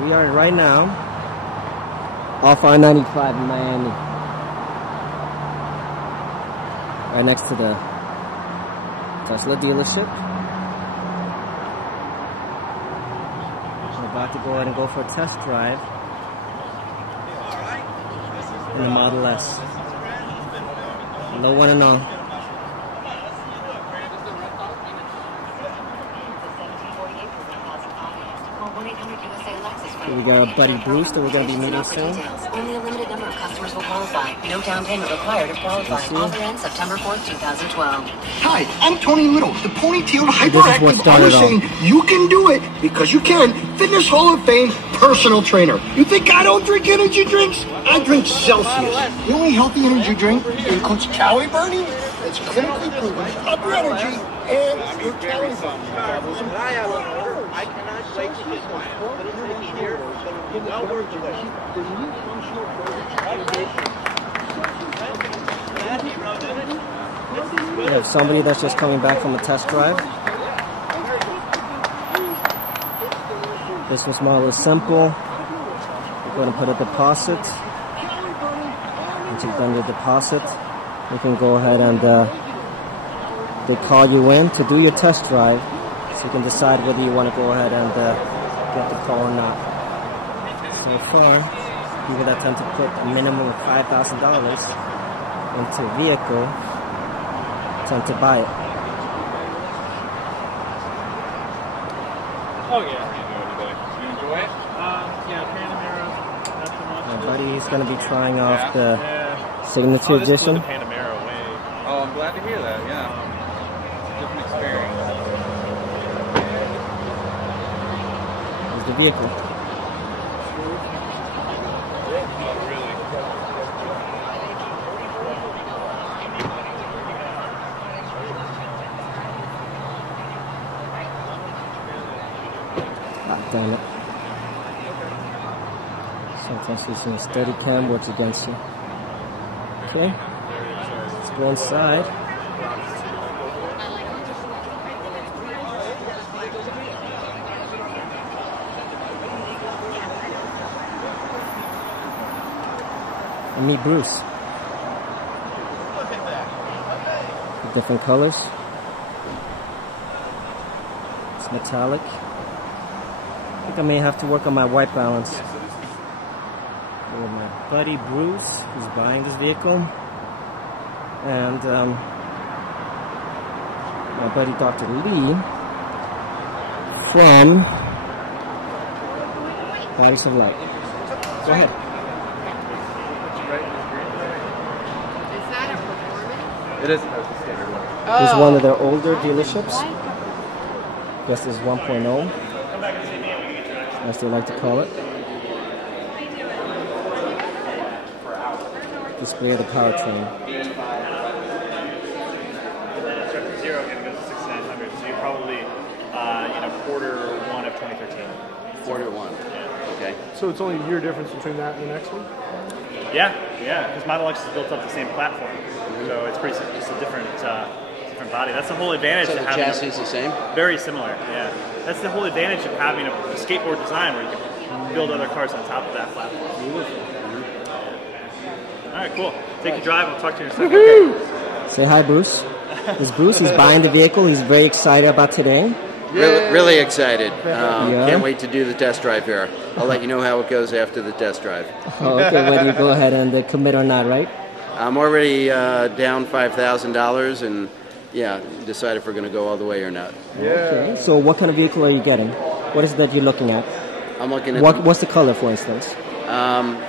We are right now off I-95 in Miami, right next to the Tesla dealership. We're about to go ahead and go for a test drive in the Model S. Low one and all. We got Buddy Bruce that we're going to be meeting soon. Only a limited number of customers will qualify. No down payment required if qualifying. Offer ends September 4th, 2012. Hi, I'm Tony Little, the ponytailed hyperactive artist saying you can do it because you can. Fitness Hall of Fame personal trainer. You think I don't drink energy drinks? I drink Celsius. The only healthy energy drink that includes calorie burning. It's clinically proven up your energy and your calorie burning. I cannot wait to get one. But it's taking here, but you know we're doing. We have somebody that's just coming back from a test drive. Business model is simple. We're going to put a deposit. Once you've done your deposit, you can go ahead and they call you in to do your test drive. So you can decide whether you want to go ahead and get the car or not. So far, people that tend to put a minimum of $5,000 into a vehicle tend to buy it. Oh yeah. You enjoy it? Yeah, Panamera. Not so much. My buddy is going to be trying off the Signature Edition. The Panamera way. Oh, I'm glad to hear that. Yeah. Different experience. The vehicle. Ah, damn it. Sometimes using a steady cam works against you. Okay, let's go inside. Meet Bruce. The different colors. It's metallic. I think I may have to work on my white balance. With my buddy Bruce, who's buying this vehicle, and my buddy Dr. Lee from Bodies of Light. Go ahead. It is a standard one. This is one of their older dealerships. This is 1.0, as they like to call it. Display of the powertrain. Zero and goes to 6900, so you're probably quarter one of 2013. Quarter one. Okay. So it's only a year difference between that and the next one? Yeah, because Model X is built up the same platform, so it's pretty just a different body. That's the whole advantage So of the having chassis is the same? Very similar. Yeah, that's the whole advantage of having a skateboard design where you can build other cars on top of that platform. Beautiful. All right, cool. Take a drive. I'll talk to you in a second. Okay. Say hi, Bruce. This is Bruce. He's buying the vehicle. He's very excited about today. Really excited. Can't wait to do the test drive here. I'll let you know how it goes after the test drive. Oh, okay, whether you go ahead and commit or not, right? I'm already down $5,000 and decide if we're going to go all the way or not. Okay, so what kind of vehicle are you getting? What is it that you're looking at? I'm looking at... What's the color, for instance?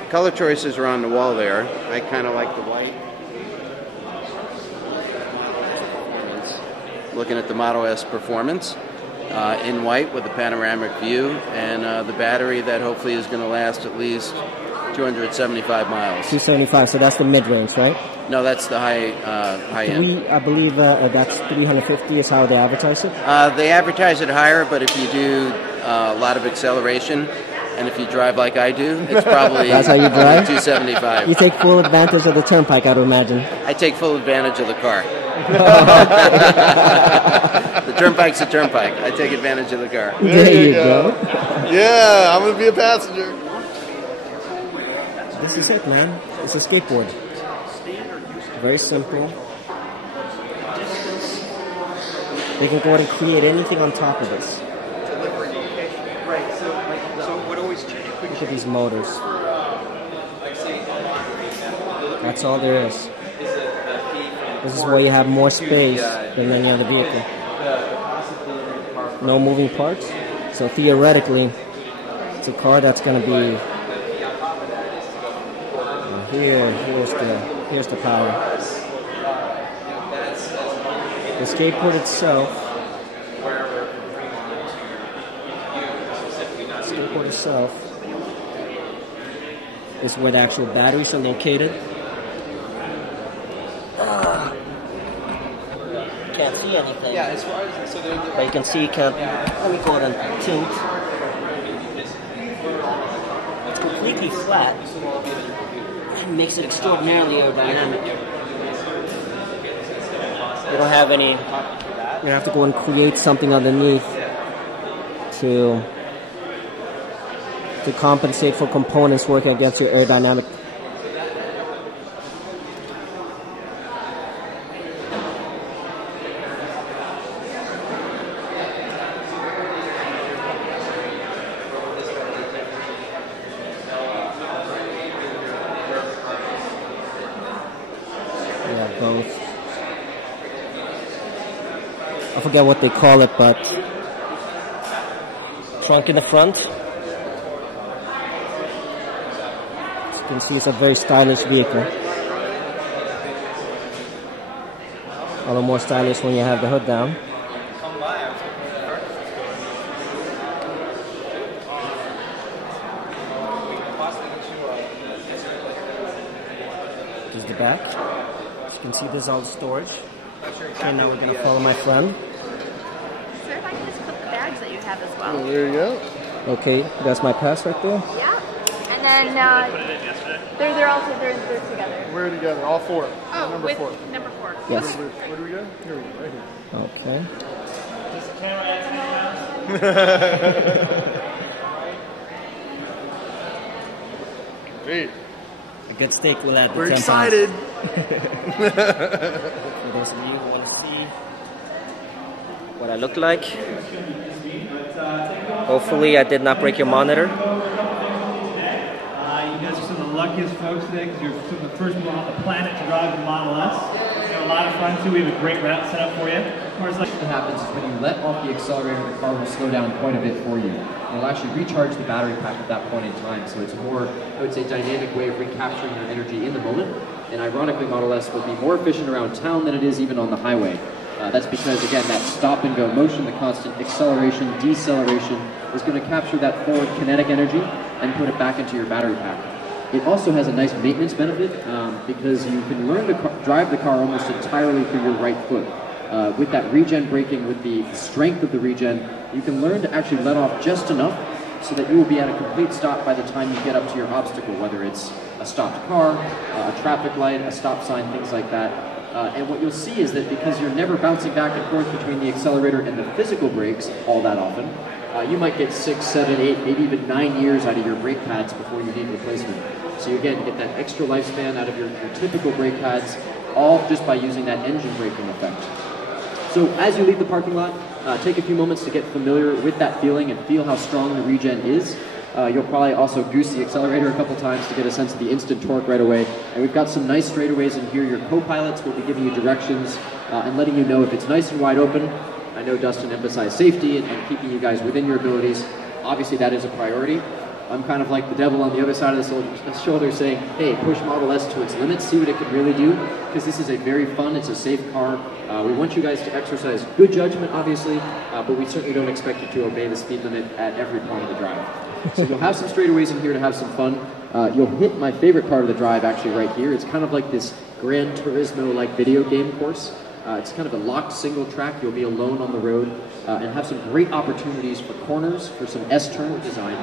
Color choices are on the wall there. I kind of like the white. Looking at the Model S Performance. In white with a panoramic view and the battery that hopefully is going to last at least 275 miles. 275, so that's the mid-range, right? No, that's the high end. I believe that's 350 is how they advertise it? They advertise it higher, but if you do a lot of acceleration and if you drive like I do, it's probably that's how you drive? 275. You take full advantage of the turnpike, I'd imagine. I take full advantage of the car. The turnpike's a turnpike. I take advantage of the car. There you go. Yeah, I'm gonna be a passenger. This is it, man. It's a skateboard. Very simple. They can go ahead and create anything on top of this. Right. So what always changes? Look at these motors. That's all there is. This is where you have more space than any other vehicle. No moving parts. So theoretically, it's a car that's going to be here's the power. The skateboard itself. Is where the actual batteries are located. Can't see anything. Yeah, as far as so but you can see, let me go ahead and tilt. It's completely flat. It makes it extraordinarily aerodynamic. You don't have any. You have to go and create something underneath to compensate for components working against your aerodynamic. Yeah, both. I forget what they call it, but trunk in the front. You can see it's a very stylish vehicle. A little more stylish when you have the hood down. There's the back. As you can see, this is all the storage. And now we're going to follow my friend. Sir, if I can just clip the bags that you have as well. Oh, there you go. Okay, that's my pass right there. Yeah. And then they're together. We're together, all four. Oh, Number with 4. number 4. Yes. Where do we go? Here we go, right here. Okay. Great. A good steak will add the We're 10 excited. pounds. For those of you who want to see what I look like, hopefully I did not break your monitor. You guys are some of the luckiest folks today because you're some of the first people on the planet to drive the Model S. It's a lot of fun too. We have a great route set up for you. Of course, What happens is when you let off the accelerator, the car will slow down quite a bit for you. It'll actually recharge the battery pack at that point in time, so it's a more, I would say, dynamic way of recapturing your energy in the moment. And ironically, Model S will be more efficient around town than it is even on the highway. That's because, again, that stop-and-go motion, the constant acceleration, deceleration, is going to capture that forward kinetic energy and put it back into your battery pack. It also has a nice maintenance benefit because you can learn to drive the car almost entirely through your right foot. With that regen braking, with the strength of the regen, you can learn to actually let off just enough so that you will be at a complete stop by the time you get up to your obstacle, whether it's a stopped car, a traffic light, a stop sign, things like that. And what you'll see is that because you're never bouncing back and forth between the accelerator and the physical brakes all that often, you might get 6, 7, 8, maybe even 9 years out of your brake pads before you need replacement. So again, you get that extra lifespan out of your typical brake pads, all just by using that engine braking effect. So as you leave the parking lot, take a few moments to get familiar with that feeling and feel how strong the regen is. You'll probably also goose the accelerator a couple times to get a sense of the instant torque right away. And we've got some nice straightaways in here. Your co-pilots will be giving you directions and letting you know if it's nice and wide open. I know Dustin emphasized safety and keeping you guys within your abilities. Obviously that is a priority. I'm kind of like the devil on the other side of the shoulder saying, hey, push Model S to its limits, see what it can really do, because this is a very fun, it's a safe car. We want you guys to exercise good judgment, obviously, but we certainly don't expect you to obey the speed limit at every point of the drive. So you'll have some straightaways in here to have some fun. You'll hit my favorite part of the drive actually right here. It's kind of like this Gran Turismo-like video game course. It's kind of a locked single track. You'll be alone on the road and have some great opportunities for corners, for some S-turn design.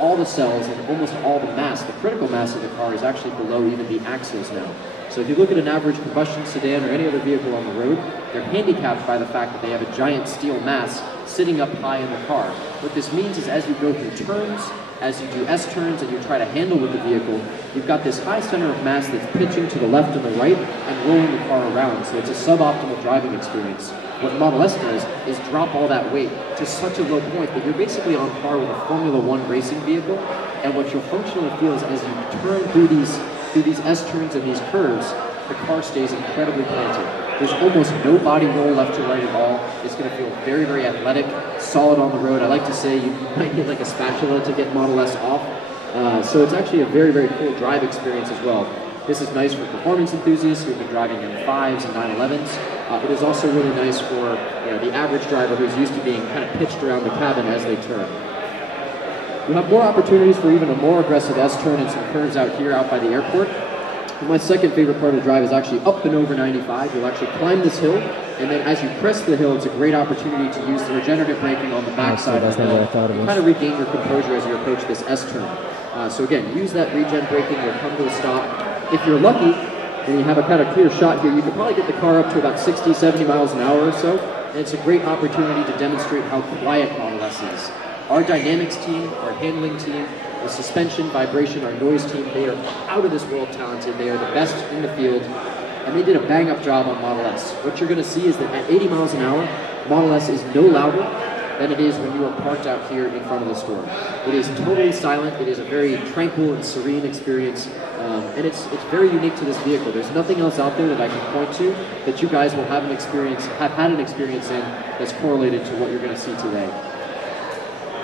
All the cells and almost all the mass, the critical mass of the car is actually below even the axles now. So if you look at an average combustion sedan or any other vehicle on the road, they're handicapped by the fact that they have a giant steel mass sitting up high in the car. What this means is as you go through turns, as you do S-turns and you try to handle with the vehicle, you've got this high center of mass that's pitching to the left and the right and rolling the car around, so it's a suboptimal driving experience. What Model S does is drop all that weight to such a low point that you're basically on par with a Formula 1 racing vehicle, and what you'll functionally feel is as you turn through these S-turns and these curves, the car stays incredibly planted. There's almost no body roll left to right at all. It's going to feel very, very athletic, solid on the road. I like to say you might need like a spatula to get Model S off. So it's actually a very, very cool drive experience as well. This is nice for performance enthusiasts who've been driving M5s and 911s. It is also really nice for the average driver who's used to being kind of pitched around the cabin as they turn. You'll have more opportunities for even a more aggressive S-turn and some curves out here out by the airport. My second favorite part of the drive is actually up and over 95. You'll actually climb this hill, and then as you crest the hill, it's a great opportunity to use the regenerative braking on the backside of the hill and kind of regain your composure as you approach this S-turn. So again, use that regen braking, you'll come to a stop. If you're lucky, and you have a kind of clear shot here, you can probably get the car up to about 60, 70 miles an hour or so, and it's a great opportunity to demonstrate how quiet Model S is. Our dynamics team, our handling team, the suspension, vibration, our noise team, they are out of this world talented. They are the best in the field, and they did a bang-up job on Model S. What you're going to see is that at 80 miles an hour, Model S is no louder than it is when you are parked out here in front of the store. It is totally silent. It is a very tranquil and serene experience, and it's very unique to this vehicle. There's nothing else out there that I can point to that you guys will have had an experience in that's correlated to what you're going to see today.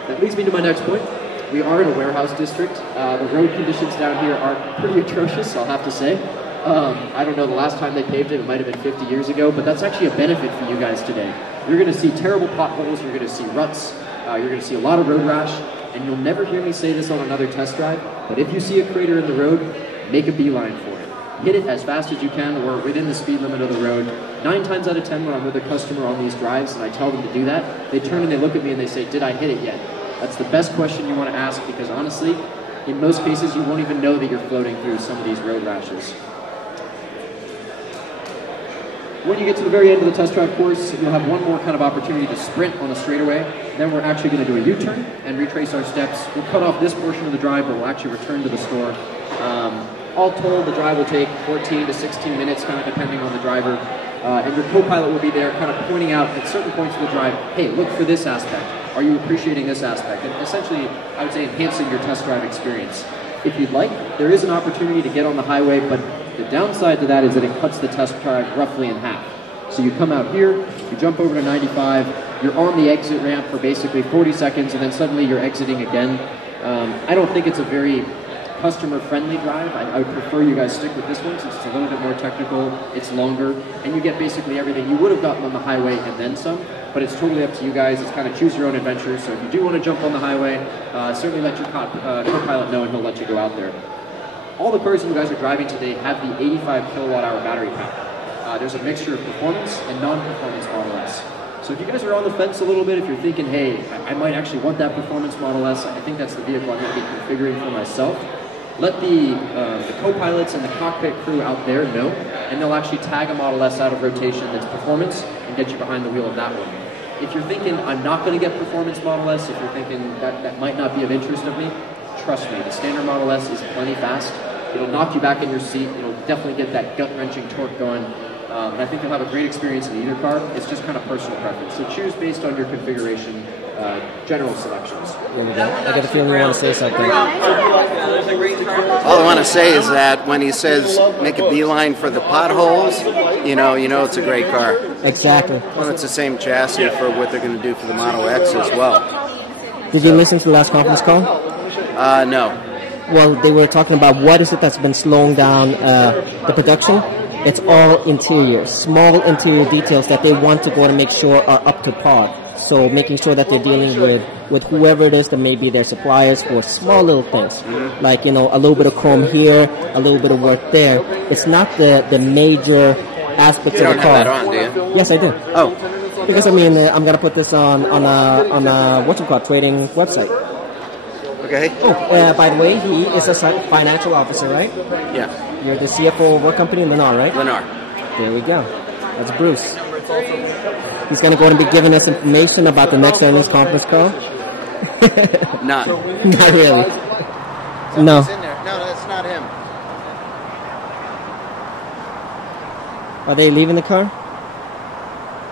That leads me to my next point. We are in a warehouse district. The road conditions down here are pretty atrocious, I'll have to say. I don't know the last time they paved it, it might have been 50 years ago, but that's actually a benefit for you guys today. You're going to see terrible potholes, you're going to see ruts, you're going to see a lot of road rash, and you'll never hear me say this on another test drive, but if you see a crater in the road, make a beeline for it. Hit it as fast as you can or within the speed limit of the road. 9 times out of 10 when I'm with a customer on these drives and I tell them to do that, they turn and they look at me and they say, did I hit it yet? That's the best question you want to ask because honestly, in most cases you won't even know that you're floating through some of these road rashes. When you get to the very end of the test drive course, you'll have one more kind of opportunity to sprint on a straightaway. Then we're actually going to do a U-turn and retrace our steps. We'll cut off this portion of the drive, but we'll actually return to the store. All told, the drive will take 14 to 16 minutes, kind of depending on the driver. And your co-pilot will be there kind of pointing out at certain points of the drive, hey, look for this aspect. Are you appreciating this aspect? And essentially, I would say enhancing your test drive experience. If you'd like, there is an opportunity to get on the highway, but the downside to that is that it cuts the test drive roughly in half. So you come out here, you jump over to 95, you're on the exit ramp for basically 40 seconds, and then suddenly you're exiting again. I don't think it's a very customer-friendly drive. I would prefer you guys stick with this one since it's a little bit more technical, it's longer, and you get basically everything you would have gotten on the highway and then some, but it's totally up to you guys. It's kind of choose your own adventure, so if you do want to jump on the highway, certainly let your co-pilot know and he'll let you go out there. All the cars you guys are driving today have the 85 kilowatt-hour battery pack. There's a mixture of performance and non-performance Model S. So if you guys are on the fence a little bit, if you're thinking, hey, I might actually want that performance Model S, I think that's the vehicle I'm going to be configuring for myself, let the co-pilots and the cockpit crew out there know, and they'll actually tag a Model S out of rotation that's performance and get you behind the wheel of that one. If you're thinking, I'm not going to get performance Model S, if you're thinking that might not be of interest of me, trust me, the standard Model S is plenty fast. It'll knock you back in your seat. It'll definitely get that gut-wrenching torque going. And I think you'll have a great experience in either car. It's just kind of personal preference. So choose based on your configuration, general selections. I got a feeling you want to say something. All I want to say is that when he says make a beeline for the potholes, you know it's a great car. Exactly. Well, it's the same chassis for what they're going to do for the Model X as well. Did you listen to the last conference call? No. Well, they were talking about what is it that's been slowing down the production. It's all interior, small interior details that they want to go and make sure are up to par. So making sure that they're dealing with whoever it is that may be their suppliers for small little things. Like, a little bit of chrome here, a little bit of work there. It's not the major aspects of the car. You don't have that on, do you? Yes, I do. Oh. Because, I'm going to put this on a trading website. Okay. Oh, by the way, he is a financial officer, right? Yeah. You're the CFO of what company? Lennar, right? Lennar. There we go. That's Bruce. He's going to go and be giving us information about the next earnings conference call. Not. Not really. No. Something's in there. No, that's not him. Are they leaving the car?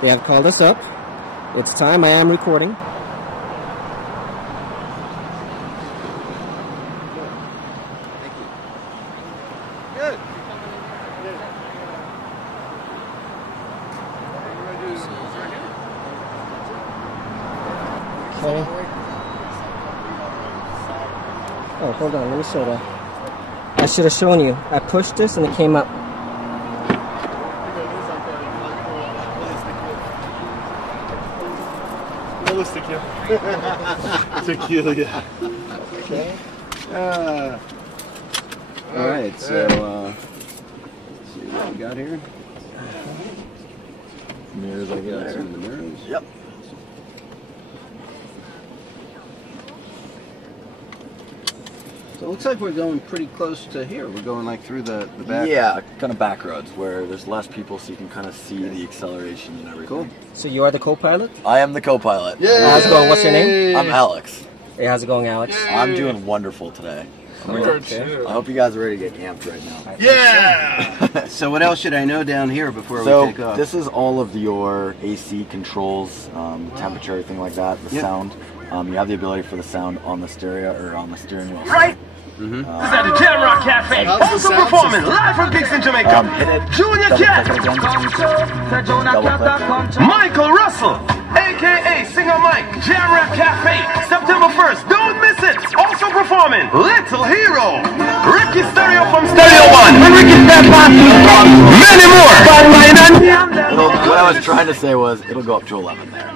They have called us up. It's time. I am recording. Thank you. Good. Okay. Oh, hold on. Let me show that. I should have shown you. I pushed this and it came up. Tequila. Okay. All right, so let's see what we got here. Mirrors, I guess. The mirrors. Yep. So it looks like we're going pretty close to here. We're going like through the back. Yeah, kind of back roads where there's less people so you can kind of see the acceleration and everything. Cool. So you are the co-pilot? I am the co-pilot. How's it going? What's your name? I'm Alex. Hey, how's it going, Alex? I'm doing wonderful today. Okay. I hope you guys are ready to get amped right now. Yeah! So what else should I know down here before we take off? This is all of your AC controls, temperature, everything like that, the sound. You have the ability for the sound on the stereo or on the steering wheel. Right? This is at the Jam Rock Cafe. Also performing live from Gigs in Jamaica. Hit it. Junior Cat. Michael Russell, aka Singer Mike. Jam Rock Cafe. September 1st. Don't miss it. Also performing Little Hero. Ricky Stereo from Stereo One. And Ricky many more. What I was trying to say was it'll go up to 11 there,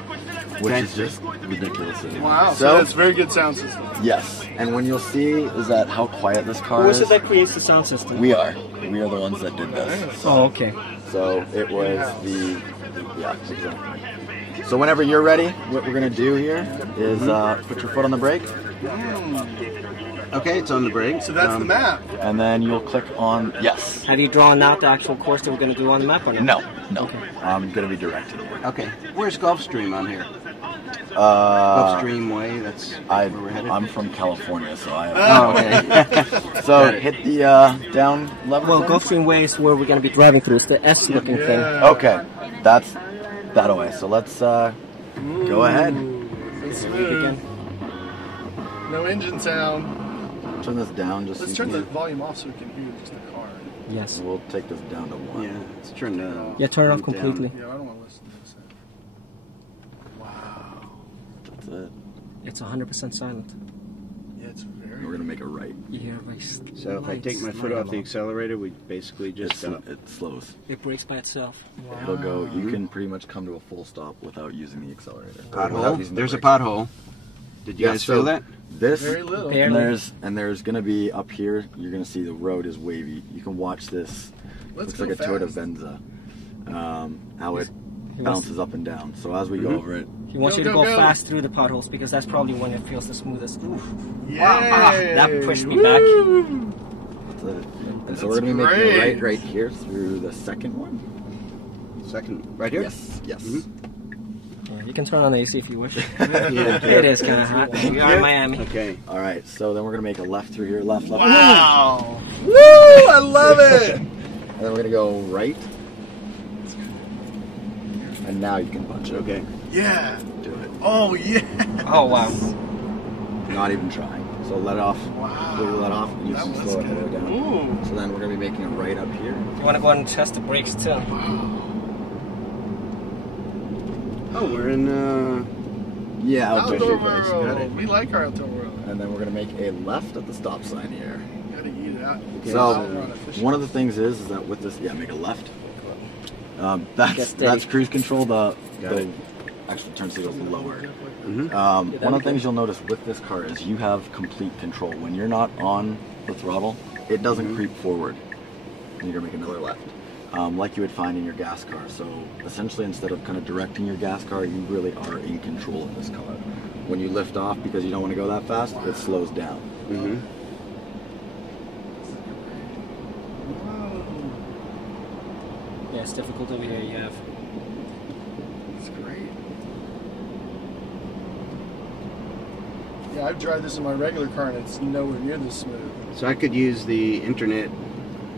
which is just ridiculous. Wow, so that's very good sound system. Yes, and when you'll see is that how quiet this car Who is. is it that creates the sound system? We are the ones that did this. Oh, okay. So it was yeah, exactly. So whenever you're ready, what we're gonna do here is put your foot on the brake. Okay, it's on the brake. So that's the map. And then you'll click on yes. Have you drawn out the actual course that we're going to do on the map or no? No. Okay. I'm gonna be directing you. Okay. Where's Gulfstream on here? Gulfstream Way. That's where we're headed. I'm from California, so I. Okay. So hit the down lever. Well, thing. Gulfstream Way is where we're going to be driving through. It's the S-looking thing. Okay, that's that away. So let's go ahead. Smooth. No engine sound. Turn this down just. Let's turn the volume off so we can hear just the car. Yes. We'll take this down to 1. Yeah, let's turn the. Yeah, turn it off completely. Yeah, I don't want to listen to this. Wow. That's it. It's 100% silent. Yeah, it's very. We're gonna make a right. Yeah, right. So if I take my foot off the accelerator, we basically just it slows. It brakes by itself. Wow. It'll go. You can pretty much come to a full stop without using the accelerator. Pothole. There's a pothole. Did you guys feel that? This Very little. there's gonna be up here. You're gonna see the road is wavy. You can watch this. Looks like a Toyota Venza. How it bounces up and down. So as we go over it, He wants you to go fast through the potholes because that's probably when it feels the smoothest. Oof. Yeah. Wow, that pushed me back. and so we're gonna be making a right here through the second one. Second, right here. Yes. You can turn on the AC if you wish. It is kind of hot. We are in Miami. Okay. All right. So then we're gonna make a left through here. Left. Wow. Woo! I love it. And then we're gonna go right. And now you can punch it. Okay. Yeah. Do it. Oh yeah. Oh wow. Not even trying. So let off. Wow. Let off, and you can slow it all the way down. Ooh. So then we're gonna be making a right up here. You want to go ahead and test the brakes too? Oh, we're in. Yeah, Outdoor place. world. We like our outdoor world. And then we're gonna make a left at the stop sign here. You gotta eat it out. So one of the things is that with this, make a left. That's cruise control. Actually turn signals lower. One of the things you'll notice with this car is you have complete control. When you're not on the throttle, it doesn't creep forward. And you're gonna make another left, like you would find in your gas car. So essentially, instead of kind of directing your gas car, you really are in control of this car. When you lift off because you don't want to go that fast, it slows down. Yeah, it's difficult over here. You have. It's great. Yeah, I've tried this in my regular car and it's nowhere near this smooth. So I could use the internet,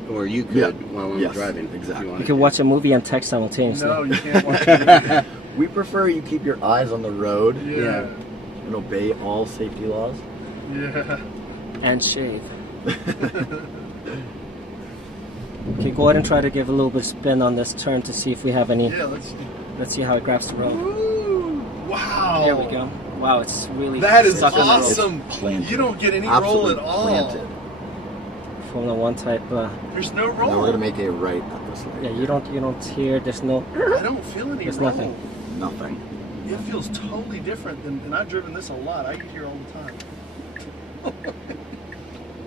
or you could while I'm driving. Exactly. You can watch a movie and text simultaneously. No, you can't watch a movie. We prefer you keep your eyes on the road. Yeah. And obey all safety laws. Yeah. And shave. Okay, go ahead and try to give a little bit of spin on this turn to see if we have any. Yeah, let's see how it grabs the road. Ooh, wow. There we go. Wow, it's really that is stuck awesome. In the You don't get any Absolutely roll at all. planted. Formula One type. There's no roll. Now we're gonna make a right at this lane. Yeah, you don't hear. There's no. I don't feel any There's roll. nothing. Nothing. It feels totally different than, and I've driven this a lot. I get here all the time.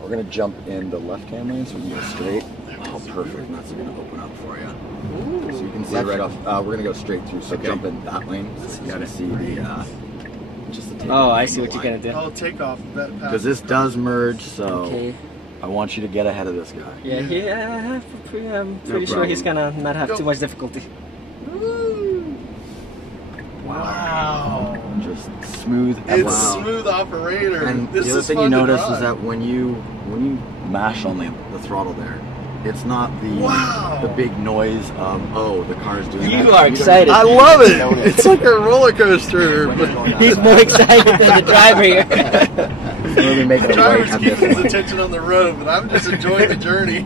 We're gonna jump in the left-hand lane so we can go straight. Oh, perfect. And that's gonna open up for you. Ooh. So you can see right off. We're gonna go straight through. So jump in that lane. So you can see the just the takeoff. Oh, I see what you're gonna do. Oh, takeoff. Because this does merge, so I want you to get ahead of this guy. Yeah, I'm pretty sure he's gonna not have too much difficulty. Wow. Just smooth. It's smooth operator. And this the other is thing fun you to notice drive. is that when you mash on the throttle there, it's not the big noise of the car's doing that. You are excited. I love it. It's like a roller coaster. He's more excited than the driver here. The driver's keeping his attention on the road, but I'm just enjoying the journey.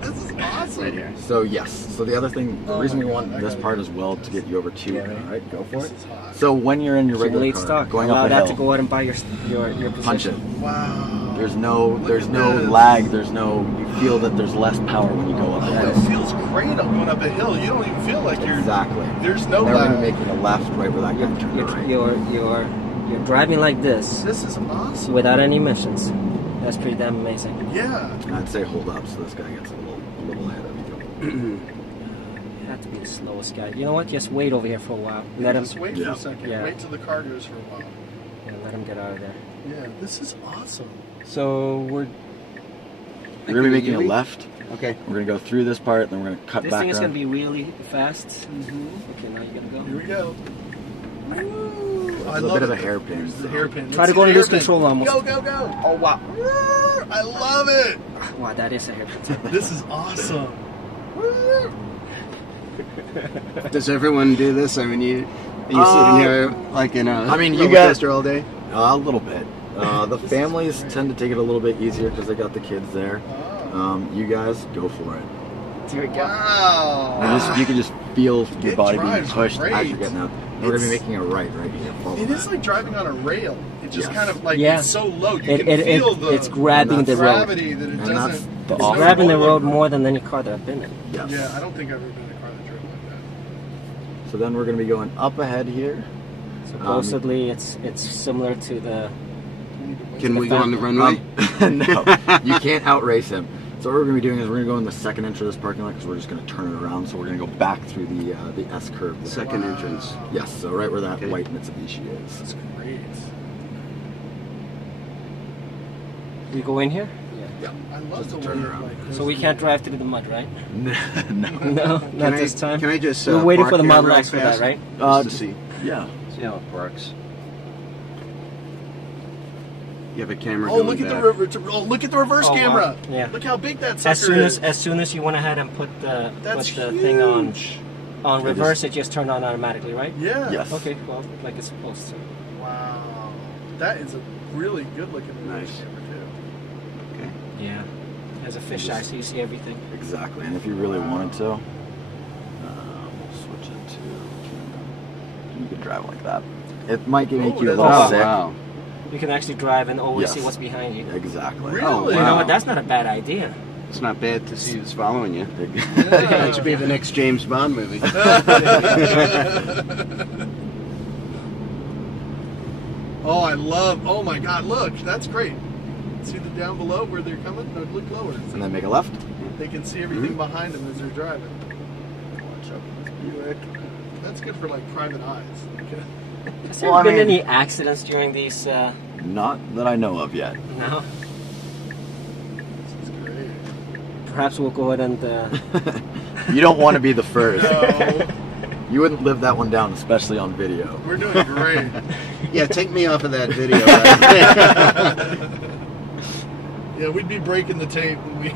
This is awesome. Right here. So yes. So the other thing, the reason we want this part as well to get you over to. All right, go for it. So when you're in your regular lead car, stock, going allow up a that hill, to go out and buy your position. punch it. Wow. There's no lag. There's no. You feel that there's less power when you go up a It hill. feels great. I'm going up a hill. You don't even feel like you're. Exactly. There's no Then we're lag. gonna be making a left right where that guy turned right. You're driving like this. This is awesome. Without any emissions. That's pretty damn amazing. Yeah. I'd say hold up so this guy gets a little ahead of you. You have to be the slowest guy. You know what? Just wait over here for a while. Let him. Just wait for a second. Yeah. Wait till the car goes for a while. Yeah, let him get out of there. Yeah, this is awesome. So we're gonna be making a left. Okay. We're gonna go through this part, then we're gonna cut This back thing is around. going to be really fast. Okay, now you got to go. Here we go. A little bit of a hairpin. The hairpin. Try to go to lose control almost. Go, go, go. Oh, wow. I love it. Wow, that is a hairpin. This is awesome. Does everyone do this? I mean, you sitting here like in a you got coaster all day? A little bit. The families tend to take it a little bit easier because they got the kids there. You guys go for it. Here we go. Wow. You can just feel your body being drives pushed great. as you're getting out. We're gonna be making a right here. Follow It is that. like driving on a rail. It just kind of like, Yeah. it's so low. You It- can it- feel the it's grabbing the road. gravity that it And doesn't. that's It's the awesome. grabbing the road more than any car that I've been in. Yes. Yeah, I don't think I've ever been in a car that drove like that. So then we're gonna be going up ahead here. Supposedly, it's similar to the. Can we go on the runway? No, you can't outrace him. So what we're going to be doing is we're going to go in the second entrance of this parking lot because we're just going to turn it around. So we're going to go back through the S curve. There. Second entrance. Yes, so right where that white Mitsubishi is. That's great. We go in here? Yeah. I love Just the turn way around. like, So we can't drive through the mud, right? No. No, not this time. Can I just We're waiting for park the here Model real X for that, fast? right? Just to see. Yeah. See how it works. You have a camera Oh, going look at back. the reverse! Oh, look at the reverse Oh, wow. camera! Yeah. Look how big that sucker As soon as you went ahead and put the thing on reverse, it just turned on automatically, right? Yeah. Yes. Okay, well, like it's supposed to. Wow, that is a really good looking reverse Nice. camera too. Okay. Yeah. Has a fisheye, so you see everything. Exactly. And if you really wanted to, we'll switch it to camera. You could drive like that. It might make you a little Oh, sick. wow. You can actually drive and always Yes. see what's behind you. Exactly. Really? Oh, You know wow. what? That's not a bad idea. It's not bad to see who's following you. Yeah. That should be the next James Bond movie. Oh, I love. Oh my God! Look, that's great. See the down below where they're coming? No, look lower. And then make a left. They can see everything behind them as they're driving. Watch out for this Buick. That's good for like private eyes. Okay. Has there been any accidents during these? Not that I know of yet. No. This is great. Perhaps we'll go ahead and. You don't want to be the first. No, You wouldn't live that one down, especially on video. we're doing great. Yeah, take me off of that video. Yeah, we'd be breaking the tape when we.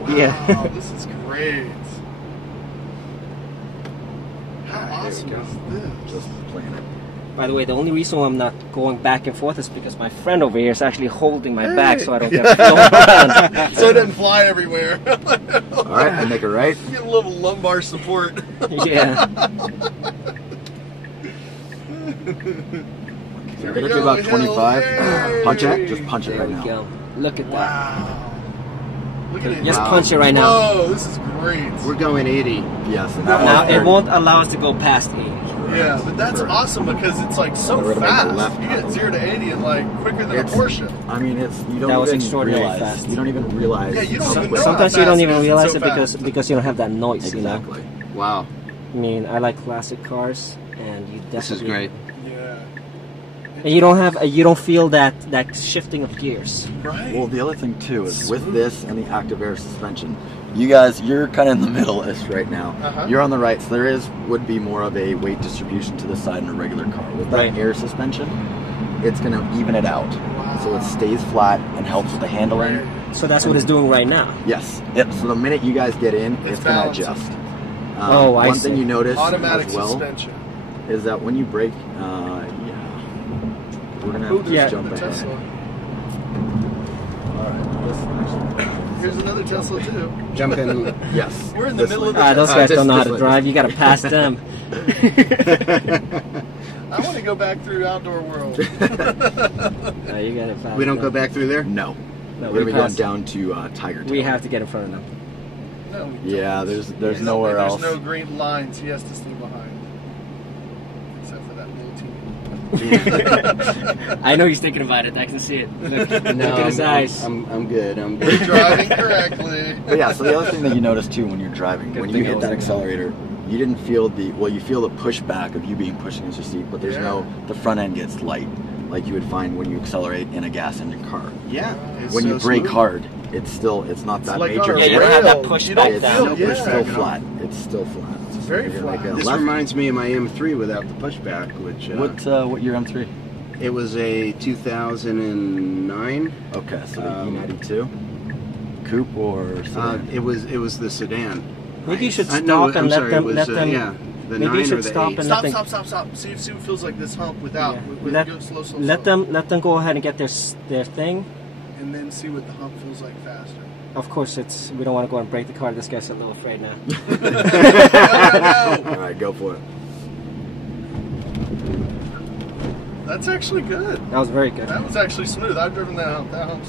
Wow, Yeah. This is great. How awesome is this? Just playing it. By the way, the only reason why I'm not going back and forth is because my friend over here is actually holding my back so I don't get blown around. So it doesn't fly everywhere. All right, I make it right. You get a little lumbar support. Yeah. So you're gonna do about 25. Punch it. Just punch it There right we now. go. Look at that. Wow. Look at it. Just punch it right now. Whoa, this is great. We're going 80. Yes. And Now it won't allow us to go past 80. Yeah, but that's awesome because it's like so We're gonna make a fast. left You get 0 to 80 in like quicker than a Porsche. I mean, it's you That don't was even extraordinarily realize. fast. You don't even realize. Yeah, you don't even know Sometimes how you don't fast even it is. realize It's it so because you don't have that noise. Exactly. You know. Wow. I mean, I like classic cars, and you definitely. This is great. Yeah. And you don't feel that shifting of gears. Right. Well, the other thing too is with this and the active air suspension, you guys, you're kind of in the middle-ish right now. You're on the right, so there would be more of a weight distribution to the side in a regular car. With that air suspension, it's going to even it out, so it stays flat and helps with the handling. So that's what it's doing right now. Yes. Yep. So the minute you guys get in, it's going to adjust. Oh, I One see. thing you notice Automatic as well suspension. is that when you brake, we're going to have to jump ahead. Tesla. Here's another Tesla too. Jump in. Yes. We're in the middle of the Those guys don't know how to drive. You got to pass them. I want to go back through outdoor world. You got to pass. We don't them. go back through there? No. No, We're we going pass. down to Tiger Tail. We have to get in front of them. No, we don't. Yeah, there's nowhere else. There's no green lines. He has to stay behind. Except for that little team. I know he's thinking about it. I can see it. Look at his eyes. I'm good. I'm You're good. driving correctly. But yeah, so the other thing that you notice too when you're driving, when you hit that accelerator, you didn't feel you feel the pushback of you being pushed against your seat, but there's the front end gets light, like you would find when you accelerate in a gas engine car. Yeah. When you brake hard, it's not that like major. on a you don't have that rail. pushback You down. don't feel- It's still flat. It's still flat. It's very You're flat. like a This left- reminds me of my M3 without the pushback, which What year M3? it was a 2009. Okay, so the E92 coupe or sedan? It was the sedan. Maybe you should I- stop no, and I'm let sorry, them. it was, Let them. yeah, the maybe 9 you or should the stop 8. and let them. Stop. See if it feels like this hump without. Let, Go slow. let them go ahead and get their thing. And then see what the hump feels like faster. Of course, we don't want to go and break the car. This guy's a little afraid now. All right, go for it. That's actually good. That was very good. That was actually smooth. I've driven that hump. That hump's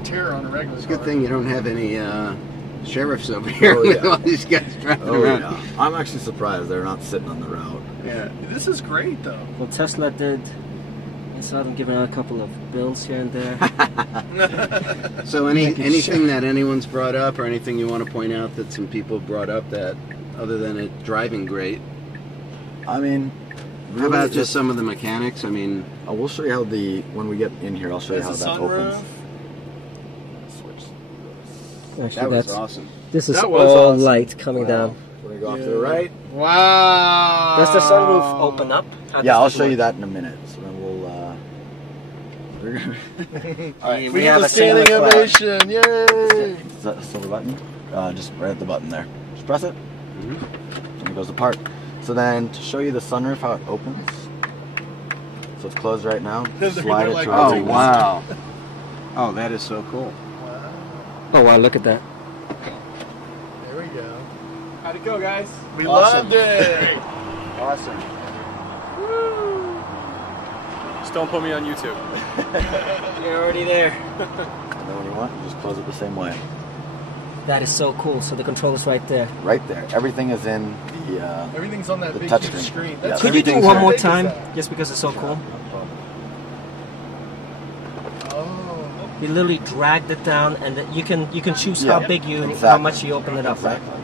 a terror on a regular It's a car. good thing you don't have any sheriffs over here Oh, with yeah. all these guys driving Oh around. yeah, I'm actually surprised they're not sitting on the route. Yeah. This is great though. Well, Tesla did. I saw them giving out a couple of bills here and there. So anything that anyone's brought up or anything you want to point out that some people brought up that other than it driving great? I mean, How about just some of the mechanics? I mean, we'll show you how when we get in here, I'll show you how that opens. Actually, that was that's awesome. This is That was all awesome. light coming down. We're gonna go off to the right. Wow. Does the sunroof open up? How Yeah, does I'll it show you work? that in a minute. So then we're gonna. All right, We have a standing similar cloud. ovation. Yay! Is that the silver button? Just right at the button there. Just press it. And it goes apart. So then to show you the sunroof, how it opens. So it's closed right now. Slide it like, to Oh our wow! Oh, that is so cool. Oh wow, look at that. There we go. How'd it go, guys? We Awesome. loved it. Awesome. Just don't put me on YouTube. You're already there. And then when you want, you just close it the same way. That is so cool. So the controller's right there. Right there. Everything is in the. Everything's on that The big touch huge screen. screen. Yeah. That's Could you do Everything's one there. more How big is time, that? just because it's so cool? Oh. You literally dragged it down, and you can choose Yeah. how big how Exactly. much you open it up, right? Exactly.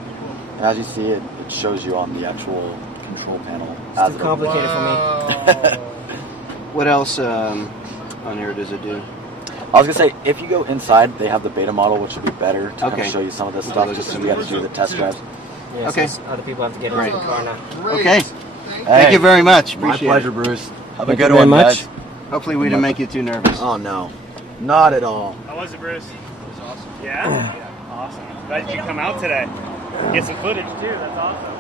And as you see, it shows you on the actual control panel. It's as too it complicated for me. Wow. What else on here does it do? I was gonna say, if you go inside, they have the beta model, which would be better to kind Okay. of show you some of this stuff, just so we have to do the test drives. Yeah, Okay. since other people have to get into the car now. Great. Okay. Thank you very much. My Appreciate pleasure, it. Bruce. Have a Thank good you very one, much. guys. Hopefully we didn't make you too nervous. Oh, no. Not at all. How was it, Bruce? It was awesome. Yeah? Awesome. Glad you could come out today. Get some footage, too. That's awesome.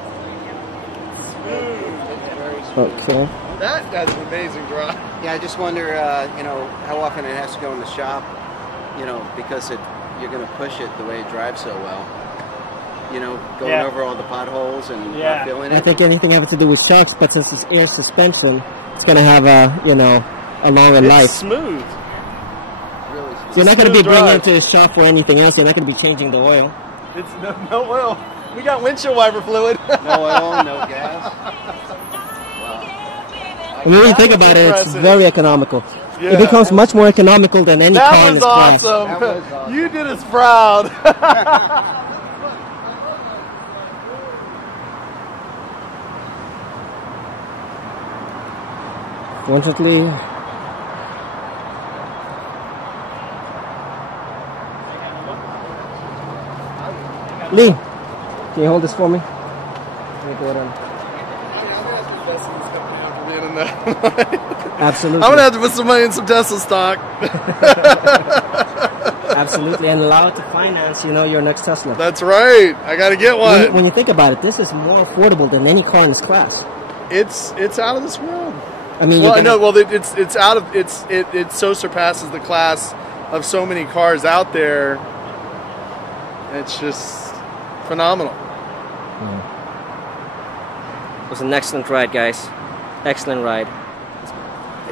Okay. That's an amazing drive. Yeah, I just wonder, you know, how often it has to go in the shop, you know, because you're going to push it the way it drives so well. You know, going over all the potholes and not feeling it. I think anything having to do with shocks, but since it's air suspension, it's going to have a, you know, a longer life. It's smooth. Really smooth. You're not going to be bringing it to the shop for anything else. You're not going to be changing the oil. It's no oil. We got windshield wiper fluid. No oil, no gas. When you think about it, it's very economical. Yeah. It becomes much more economical than any car in this class. That was awesome. You did us proud. Fortunately, Lee, can you hold this for me? Let me go ahead. Absolutely. I'm gonna have to put some money in some Tesla stock. Absolutely, and allow it to finance, you know, your next Tesla. That's right. I got to get one. When you think about it, this is more affordable than any car in this class. It's out of this world. I mean, well, no, well, it's out of it so surpasses the class of so many cars out there. It's just phenomenal. It was an excellent ride, guys. Excellent ride.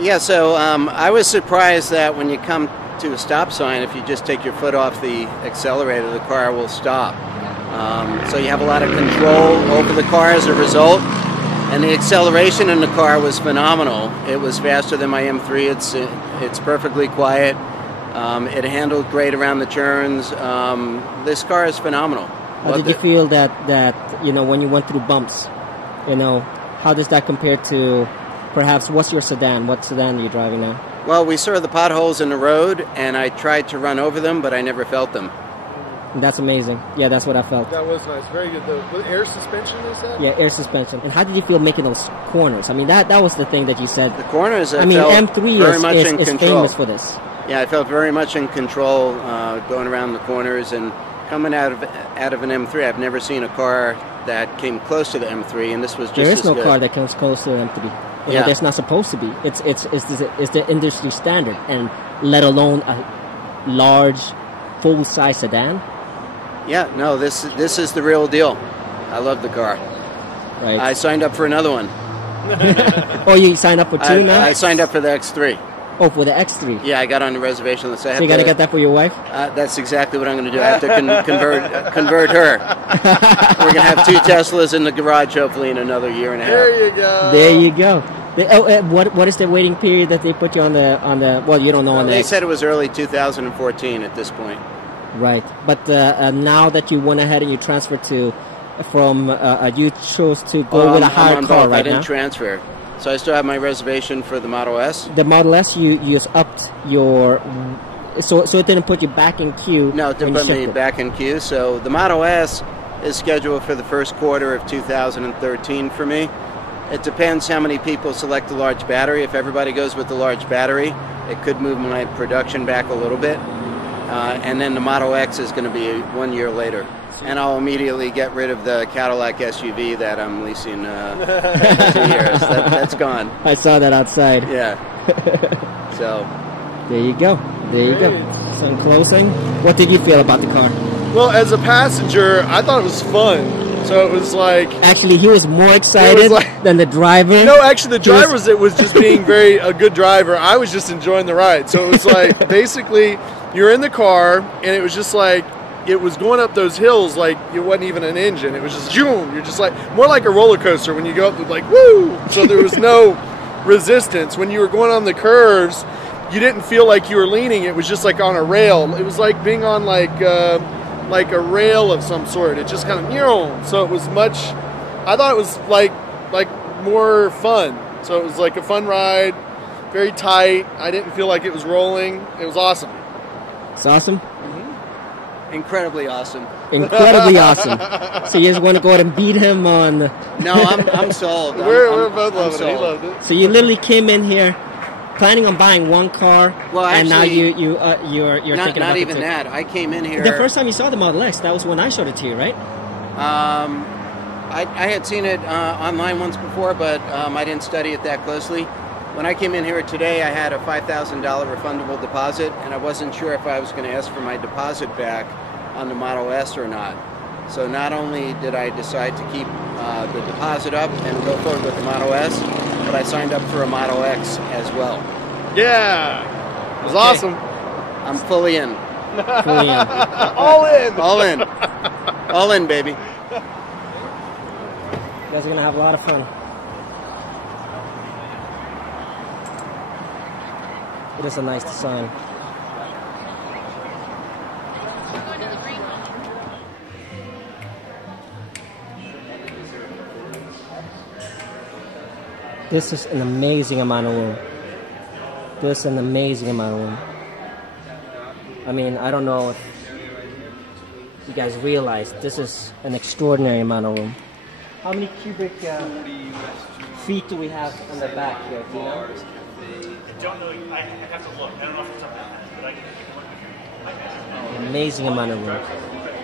Yeah, so I was surprised that when you come to a stop sign, if you just take your foot off the accelerator, the car will stop. So you have a lot of control over the car as a result. And the acceleration in the car was phenomenal. It was faster than my M3. It's perfectly quiet. It handled great around the turns. This car is phenomenal. How did you feel that you know, when you went through bumps? You know, how does that compare to perhaps what's your sedan? What sedan are you driving now? Well, we saw the potholes in the road, and I tried to run over them, but I never felt them. That's amazing. Yeah, that's what I felt. That was nice. Very good. The air suspension, is that? Yeah, air suspension. And how did you feel making those corners? I mean, that was the thing that you said. The corners, I mean, M3 is famous for this. Yeah, I felt very much in control going around the corners and coming out of an M3. I've never seen a car that came close to the M3, and this was just There is as no good. car that comes close to the M3. You know, there's not supposed to be. It's the industry standard, and let alone a large, full-size sedan. Yeah, no, this is the real deal. I love the car. Right. I signed up for another one. Oh, you signed up for two now? I signed up for the X3. Oh, for the X3. Yeah, I got on the reservation list. So you got to get that for your wife? That's exactly what I'm going to do. I have to convert her. We're going to have 2 Teslas in the garage hopefully in another year and a half. There you go. There you go. What is the waiting period that they put you on the well, you don't know on They the said it was early 2014 at this point. Right. But now that you went ahead and you transferred from you chose to go with a hired car right I didn't now? transfer. So I still have my reservation for the Model S. The Model S, you just upped your... So it didn't put you back in queue? No, it didn't put me back in queue. So the Model S is scheduled for the first quarter of 2013 for me. It depends how many people select the large battery. If everybody goes with the large battery, it could move my production back a little bit. And then the Model X is going to be 1 year later. And I'll immediately get rid of the Cadillac SUV that I'm leasing 2 years. That's gone. I saw that outside. Yeah. So. There you go. There you go. So in closing, what did you feel about the car? Well, as a passenger, I thought it was fun. So it was like... Actually, he was more excited than the driver. No, actually, the driver was just being a good driver. I was just enjoying the ride. So it was like, basically, you're in the car, and it was just like, it was going up those hills like it wasn't even an engine. It was just zoom. You're just like more like a roller coaster when you go up like woo. So there was no resistance when you were going on the curves. You didn't feel like you were leaning. It was just like on a rail. It was like being on like a rail of some sort. It just kind of so it was much. I thought it was like more fun. So it was like a fun ride, very tight. I didn't feel like it was rolling. It was awesome. It's awesome. Incredibly awesome. Incredibly awesome. So you just want to go ahead and beat him on? No, I'm sold. We're both loving it. He loved it. So you literally came in here planning on buying one car, well, actually, and now you're thinking about not even that. I came in here. The first time you saw the Model X, that was when I showed it to you, right? I had seen it online once before, but I didn't study it that closely. When I came in here today, I had a $5,000 refundable deposit, and I wasn't sure if I was going to ask for my deposit back on the Model S or not. So not only did I decide to keep the deposit up and go forward with the Model S, but I signed up for a Model X as well. Yeah, it was awesome. I'm fully in. Fully in. All in. All in. All in, baby. You guys are going to have a lot of fun. It is a nice design. This is an amazing amount of room. This is an amazing amount of room. I mean, I don't know if you guys realize this is an extraordinary amount of room. How many cubic feet do we have on the back here? Do you know? I don't know. I have to look. I don't know if it's something like that, but I can look. An amazing amount of room.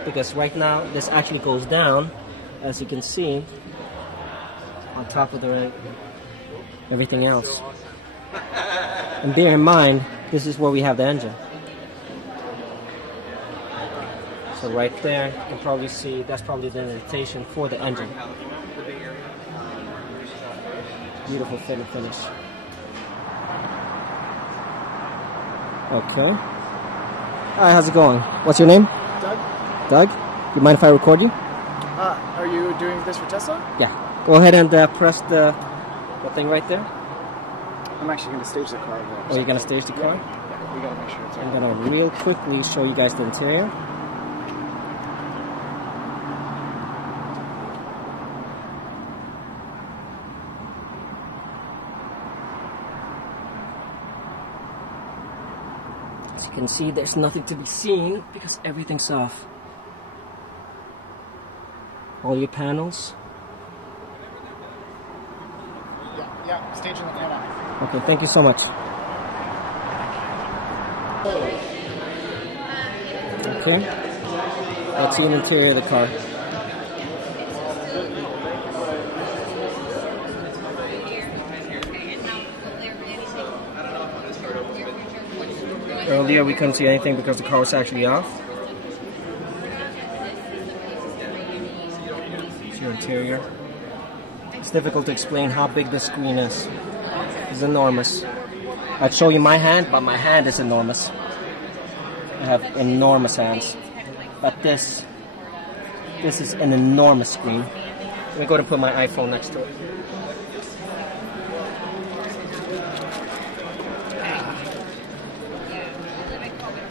Because right now, this actually goes down, as you can see, on top of the everything else. And bear in mind, this is where we have the engine. So right there, you can probably see that's probably the indentation for the engine. Beautiful fit and finish. Okay. Alright, how's it going? What's your name? Doug. Doug? You mind if I record you? Are you doing this for Tesla? Yeah. Go ahead and press the thing right there. I'm actually going to stage the car. Oh, you're going to stage the car? Yeah, we got to make sure it's I'm going to real quickly show you guys the interior. As you can see, there's nothing to be seen because everything's off. All your panels. Yeah, staging the camera. Okay, thank you so much. Okay, let's see the interior of the car. Earlier we couldn't see anything because the car was actually off. It's your interior. It's difficult to explain how big the screen is. It's enormous. I'd show you my hand, but my hand is enormous. I have enormous hands. But this is an enormous screen. Let me go and put my iPhone next to it.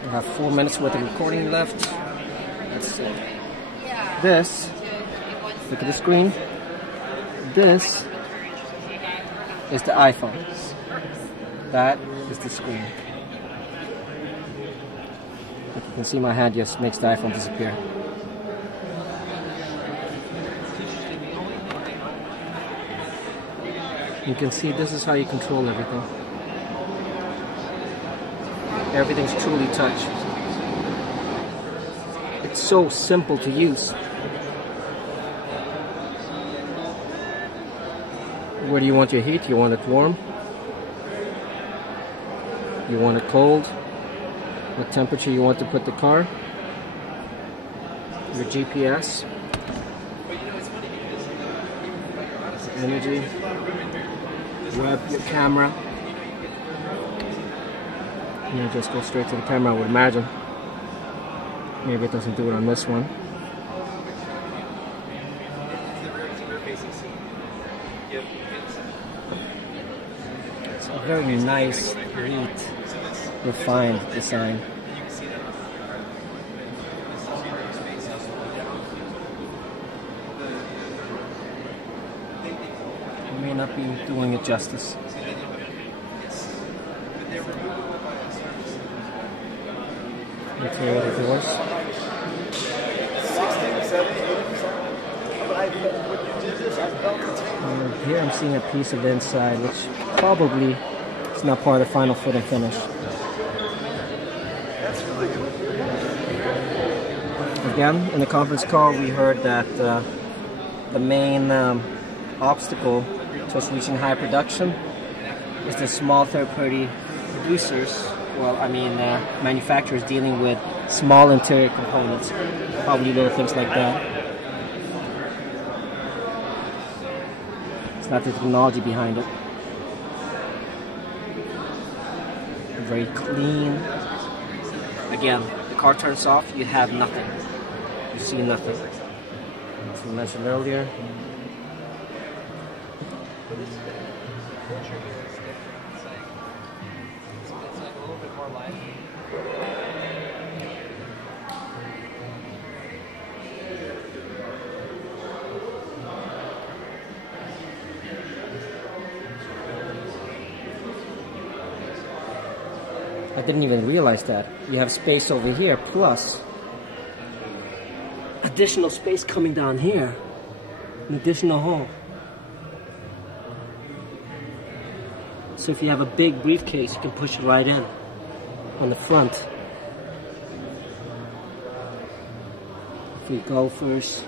I have 4 minutes worth of recording left. Let's see. This, look at the screen. This is the iPhone. That is the screen. Like you can see, my hand just makes the iPhone disappear. You can see this is how you control everything. Everything's truly touch. It's so simple to use. Where do you want your heat? You want it warm? You want it cold? What temperature you want to put the car? Your GPS. Energy. Web, your camera. You just go straight to the camera, I would imagine. Maybe it doesn't do it on this one. It's a very nice, neat, refined design. I may not be doing it justice. Interior of the doors. Here I'm seeing a piece of the inside, which probably is not part of the final fit and finish. Again, in the conference call, we heard that the main obstacle to us reaching high production is the small third-party producers, well, I mean manufacturers dealing with small interior components, probably little things like that. It's not the technology behind it. Very clean. Again, the car turns off, you have nothing. You see nothing. As we mentioned earlier. I didn't even realize that. You have space over here, plus additional space coming down here. An additional hole. So if you have a big briefcase, you can push it right in on the front. For your golfers.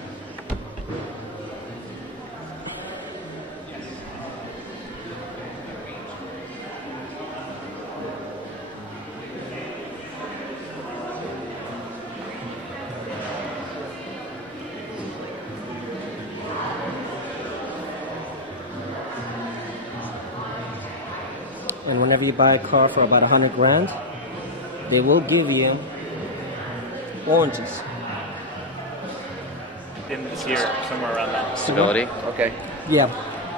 And whenever you buy a car for about 100 grand, they will give you oranges. In this year, somewhere around that. Stability? Okay. Yeah.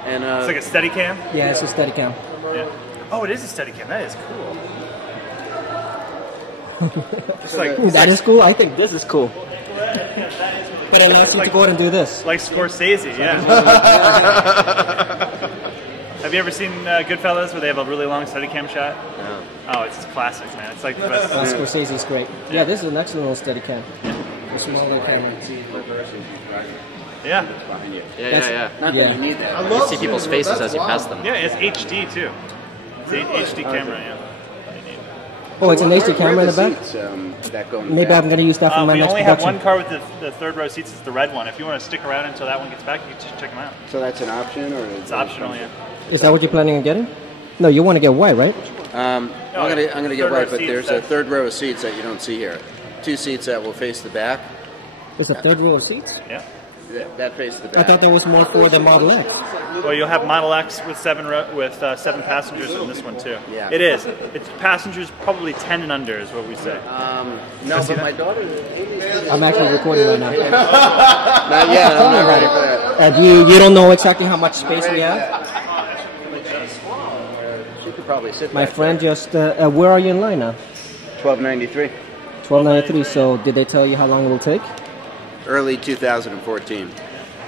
And it's like a Steadicam? Yeah, it's a Steadicam. Yeah. Oh, it is a Steadicam. That is cool. Just like, that is cool? I think this is cool. But it allows you to go out and do this. Like Scorsese, yeah. Have you ever seen Goodfellas where they have a really long Steadicam shot? No. Oh, it's classic, man. It's like the best. Scorsese's great. Yeah, this is an excellent little Steadicam. This is little camera. Yeah. Yeah. Not that you need that. I love see people's faces as you pass them. Yeah, it's HD too. It's an HD camera, yeah. Oh, it's an HD camera in the back? Maybe I'm going to use that for my next We only production. have one car with the third row seats. It's the red one. If you want to stick around until that one gets back, you can just check them out. So that's an option, or it's optional? Yeah. Is that what you're planning on getting? No, you want to get white, right? I'm gonna get white, but there's a third row of seats that you don't see here. 2 seats that will face the back. There's a third row of seats? Yeah. That face the back. I thought that was more for the Model X. Well, you'll have Model X with 7 passengers in this one too. Yeah. It is. It's passengers probably 10 and under is what we say. No, but my daughter. I'm actually recording right now. Not yet. I'm not ready for that. And you don't know exactly how much space we have? She could probably sit. My friend just. Where are you in line now? 1293. 1293. So did they tell you how long it will take? Early 2014.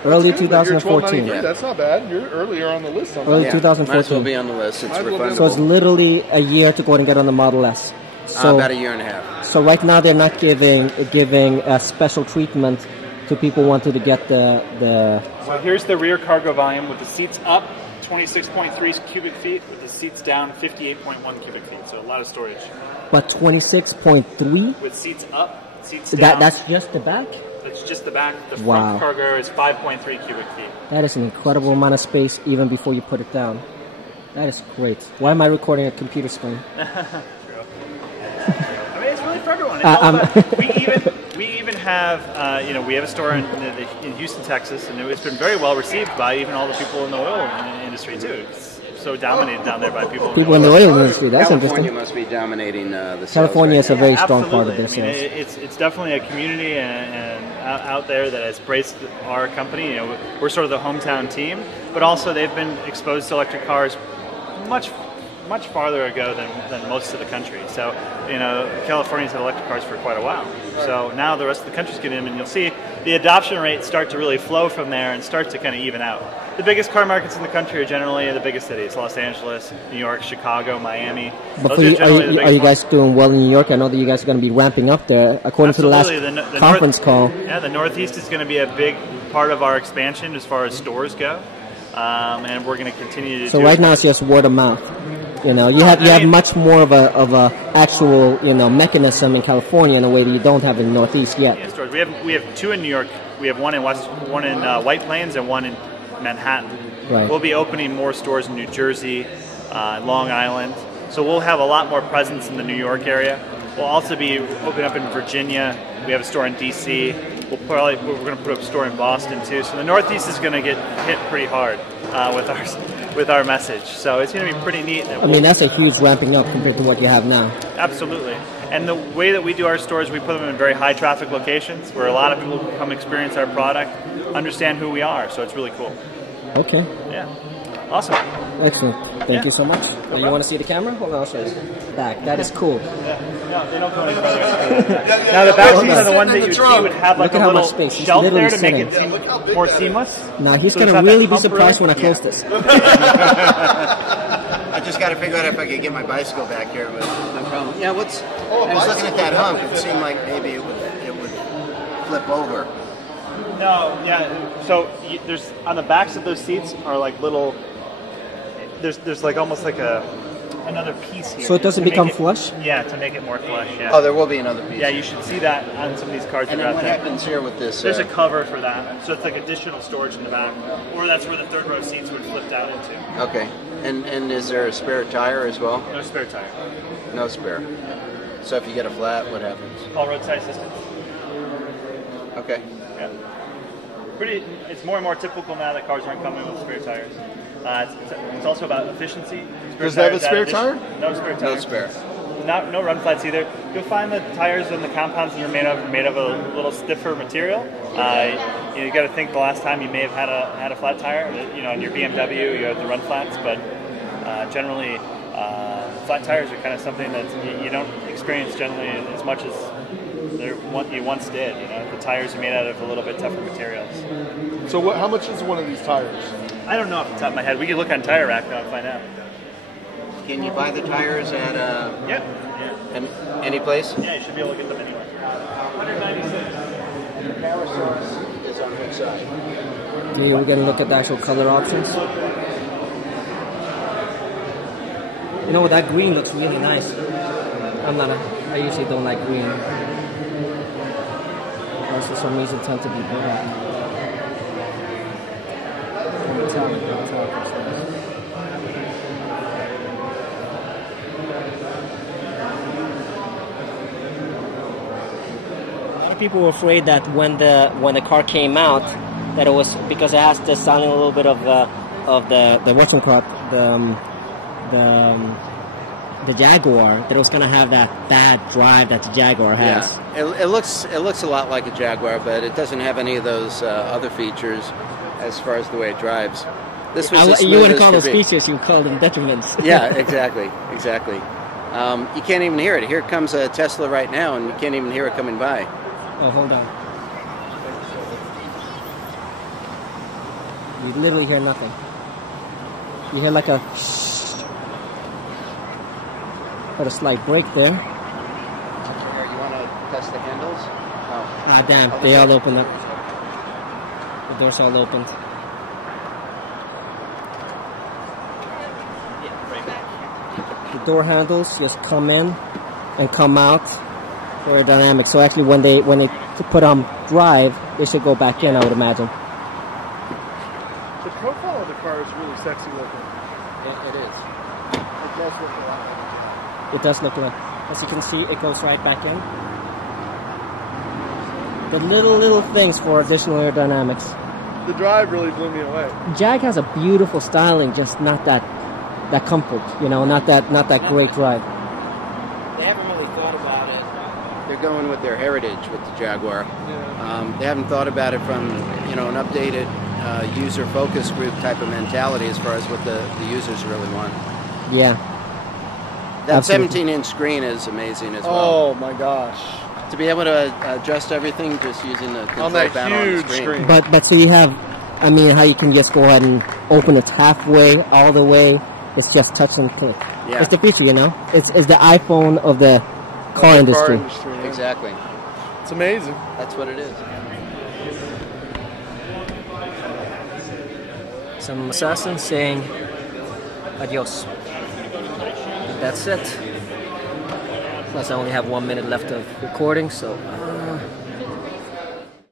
Early 2014. Yeah. That's not bad. You're earlier on the list. Early 2014. Might as well be on the list. It's refundable. So it's literally a year to go and get on the Model S. So about a year and a half. So right now they're not giving a special treatment to people who wanted to get the. So here's the rear cargo volume with the seats up 26.3 cubic feet, with the seats down 58.1 cubic feet. So a lot of storage. But 26.3. With seats up, seats down. That's just the back. It's just the back. The Wow. front cargo is 5.3 cubic feet. That is an incredible amount of space even before you put it down. That is great. Why am I recording a computer screen? I mean, it's really for everyone. We even have, we have a store in Houston, Texas, and it's been very well received by even all the people in the oil industry too. It's so dominated down there by people. People in the oil industry. That's interesting. California must be dominating the sales California right is a now. very strong part of Absolutely. this. I mean, it's definitely a community and out there that has embraced our company. We're sort of the hometown team, but also they've been exposed to electric cars much much farther ago than most of the country. So, you know, California's had electric cars for quite a while. So now the rest of the country's getting them, and you'll see the adoption rates start to really flow from there and start to kind of even out. The biggest car markets in the country are generally the biggest cities: Los Angeles, New York, Chicago, Miami. But are you guys doing well in New York? I know that you guys are going to be ramping up there, according Absolutely. to the last conference call. Yeah, the Northeast is going to be a big part of our expansion as far as stores go, and we're going to continue to. So right now it's just word of mouth. You know, you have much more of a actual, you know, mechanism in California in a way that you don't have in the Northeast yet. Yeah, stores. We have two in New York. We have one in White Plains and one in Manhattan. Right. We'll be opening more stores in New Jersey, Long Island. So we'll have a lot more presence in the New York area. We'll also be opening up in Virginia. We have a store in DC. We're going to put up a store in Boston too. So the Northeast is going to get hit pretty hard with our message. So it's going to be pretty neat. I mean, that's a huge ramping up compared to what you have now. Absolutely. And the way that we do our stores, we put them in very high traffic locations where a lot of people come experience our product, understand who we are. So it's really cool. Okay. Yeah. Awesome. Excellent. Thank you so much. You want to see the camera? Hold on, I'll show you. Back. That is cool. No, they don't go any further. Now the back seats are the ones that you would have like a little shelf there to make it more seamless. Now he's going to really be surprised when I close this. I just got to figure out if I could get my bicycle back here, but no problem. Yeah, I was looking at that hump. It seemed like maybe it would flip over. No, yeah. So there's on the backs of those seats are like little. There's like almost like another piece here. So it doesn't become flush? Yeah, to make it more flush. Yeah. Oh, there will be another piece. Yeah, you should see that on some of these cars. And then what happens here with this? There's a cover for that, so it's like additional storage in the back, or that's where the third row seats would flip out into. Okay. And is there a spare tire as well? No spare tire. No spare. So if you get a flat, what happens? All roadside assistance. Okay. Yeah. It's more and more typical now that cars aren't coming with spare tires. It's also about efficiency. Does that have a spare tire? No spare tire. No spare. No run flats either. You'll find the tires and the compounds that are made of a little stiffer material. You got to think the last time you may have had a flat tire. You know, on your BMW, you have the run flats, but generally, flat tires are kind of something that you don't experience generally as much as you once did. You know, the tires are made out of a little bit tougher materials. So how much is one of these tires? I don't know off the top of my head. We can look on Tire Rack now and find out. Can you buy the tires at yeah. Any place? Yeah, you should be able to get them anywhere. 196. The power source is on which side? Yeah, we're going to look at the actual color options. You know what, that green looks really nice. I usually don't like green. Also, for some reason, tend to be better. Metallic. A lot of people were afraid that when the car came out, that it was because it has the sounding a little bit of the whatchamacallit, the Jaguar, that it was going to have that bad drive that the Jaguar has. Yeah, it looks a lot like a Jaguar, but it doesn't have any of those other features as far as the way it drives. This was you want to call those features, you call them detriments. Yeah, exactly. You can't even hear it. Here comes a Tesla right now, and you can't even hear it coming by. Oh, hold on. You literally hear nothing. You hear like a slight break there. You want to test the handles? Oh. Ah, damn, they all opened up. The doors all opened. The door handles just come in and come out. Very dynamic. So actually, when they put on drive, they should go back in, I would imagine. The profile of the car is really sexy looking. It is. It does look a lot like a Jaguar. It does look like. As you can see, it goes right back in. The little things for additional aerodynamics. The drive really blew me away. Jag has a beautiful styling, just not that comfort, you know, not that great drive. They haven't really thought about it. They're going with their heritage with the Jaguar. Yeah. They haven't thought about it from an updated user focus group type of mentality as far as what the users really want. Yeah. That 17-inch screen is amazing as well. Oh my gosh. To be able to adjust everything just using the control panel on the screen. But so you have, I mean, how you can just go ahead and open it halfway, all the way. It's just touch and click. Yeah. It's the feature, you know. It's the iPhone of the car industry. Yeah. Exactly. It's amazing. That's what it is. Some assassin saying adios. That's it. Plus I only have 1 minute left of recording, so